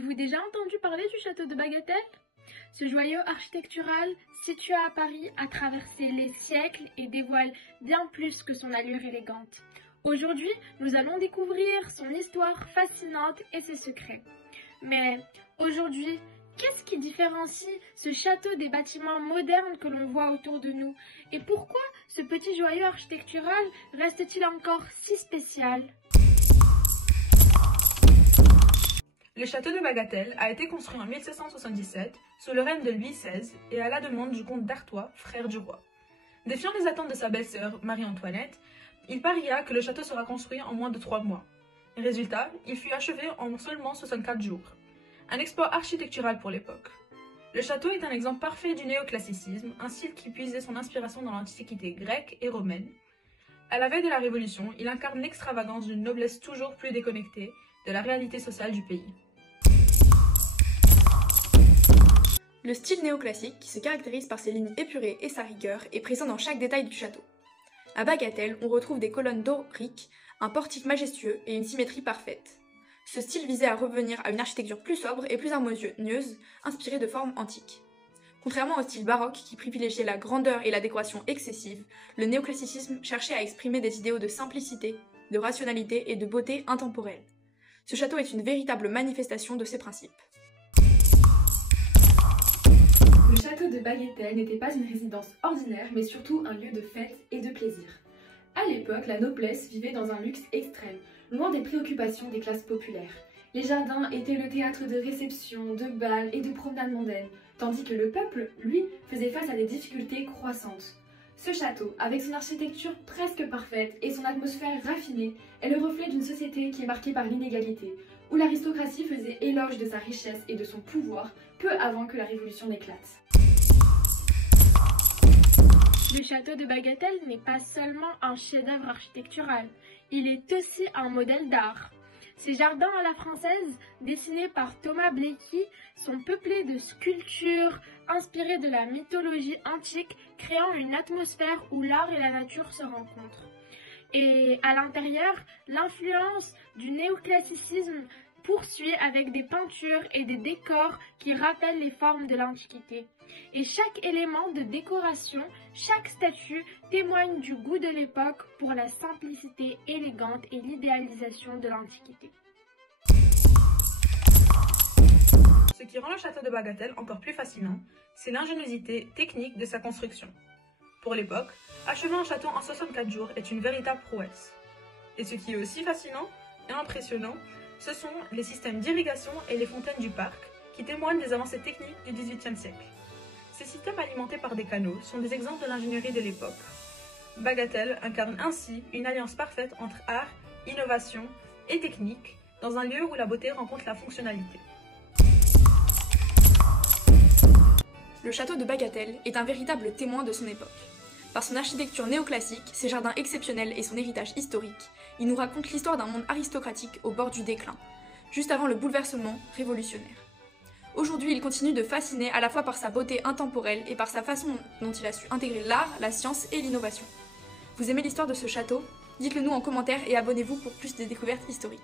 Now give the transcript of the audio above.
Avez-vous déjà entendu parler du château de Bagatelle? Ce joyau architectural, situé à Paris, a traversé les siècles et dévoile bien plus que son allure élégante. Aujourd'hui, nous allons découvrir son histoire fascinante et ses secrets. Mais aujourd'hui, qu'est-ce qui différencie ce château des bâtiments modernes que l'on voit autour de nous? Et pourquoi ce petit joyau architectural reste-t-il encore si spécial? Le château de Bagatelle a été construit en 1777 sous le règne de Louis XVI et à la demande du comte d'Artois, frère du roi. Défiant les attentes de sa belle-sœur, Marie-Antoinette, il paria que le château sera construit en moins de 3 mois. Résultat, il fut achevé en seulement 64 jours. Un exploit architectural pour l'époque. Le château est un exemple parfait du néoclassicisme, un style qui puisait son inspiration dans l'antiquité grecque et romaine. À la veille de la Révolution, il incarne l'extravagance d'une noblesse toujours plus déconnectée de la réalité sociale du pays. Le style néoclassique, qui se caractérise par ses lignes épurées et sa rigueur, est présent dans chaque détail du château. À Bagatelle, on retrouve des colonnes doriques, un portique majestueux et une symétrie parfaite. Ce style visait à revenir à une architecture plus sobre et plus harmonieuse, inspirée de formes antiques. Contrairement au style baroque qui privilégiait la grandeur et la décoration excessive, le néoclassicisme cherchait à exprimer des idéaux de simplicité, de rationalité et de beauté intemporelle. Ce château est une véritable manifestation de ces principes. Le château de Bagatelle n'était pas une résidence ordinaire, mais surtout un lieu de fête et de plaisir. À l'époque, la noblesse vivait dans un luxe extrême, loin des préoccupations des classes populaires. Les jardins étaient le théâtre de réceptions, de bals et de promenades mondaines, tandis que le peuple, lui, faisait face à des difficultés croissantes. Ce château, avec son architecture presque parfaite et son atmosphère raffinée, est le reflet d'une société qui est marquée par l'inégalité, où l'aristocratie faisait éloge de sa richesse et de son pouvoir peu avant que la Révolution n'éclate. Le château de Bagatelle n'est pas seulement un chef-d'œuvre architectural, il est aussi un modèle d'art. Ces jardins à la française, dessinés par Thomas Blakey, sont peuplés de sculptures inspirées de la mythologie antique, créant une atmosphère où l'art et la nature se rencontrent. Et à l'intérieur, l'influence du néoclassicisme poursuit avec des peintures et des décors qui rappellent les formes de l'Antiquité. Et chaque élément de décoration, chaque statue témoigne du goût de l'époque pour la simplicité élégante et l'idéalisation de l'Antiquité. Ce qui rend le château de Bagatelle encore plus fascinant, c'est l'ingéniosité technique de sa construction. Pour l'époque, achever un château en 64 jours est une véritable prouesse. Et ce qui est aussi fascinant et impressionnant, ce sont les systèmes d'irrigation et les fontaines du parc qui témoignent des avancées techniques du XVIIIe siècle. Ces systèmes alimentés par des canaux sont des exemples de l'ingénierie de l'époque. Bagatelle incarne ainsi une alliance parfaite entre art, innovation et technique dans un lieu où la beauté rencontre la fonctionnalité. Le château de Bagatelle est un véritable témoin de son époque. Par son architecture néoclassique, ses jardins exceptionnels et son héritage historique, il nous raconte l'histoire d'un monde aristocratique au bord du déclin, juste avant le bouleversement révolutionnaire. Aujourd'hui, il continue de fasciner à la fois par sa beauté intemporelle et par sa façon dont il a su intégrer l'art, la science et l'innovation. Vous aimez l'histoire de ce château? Dites-le nous en commentaire et abonnez-vous pour plus de découvertes historiques.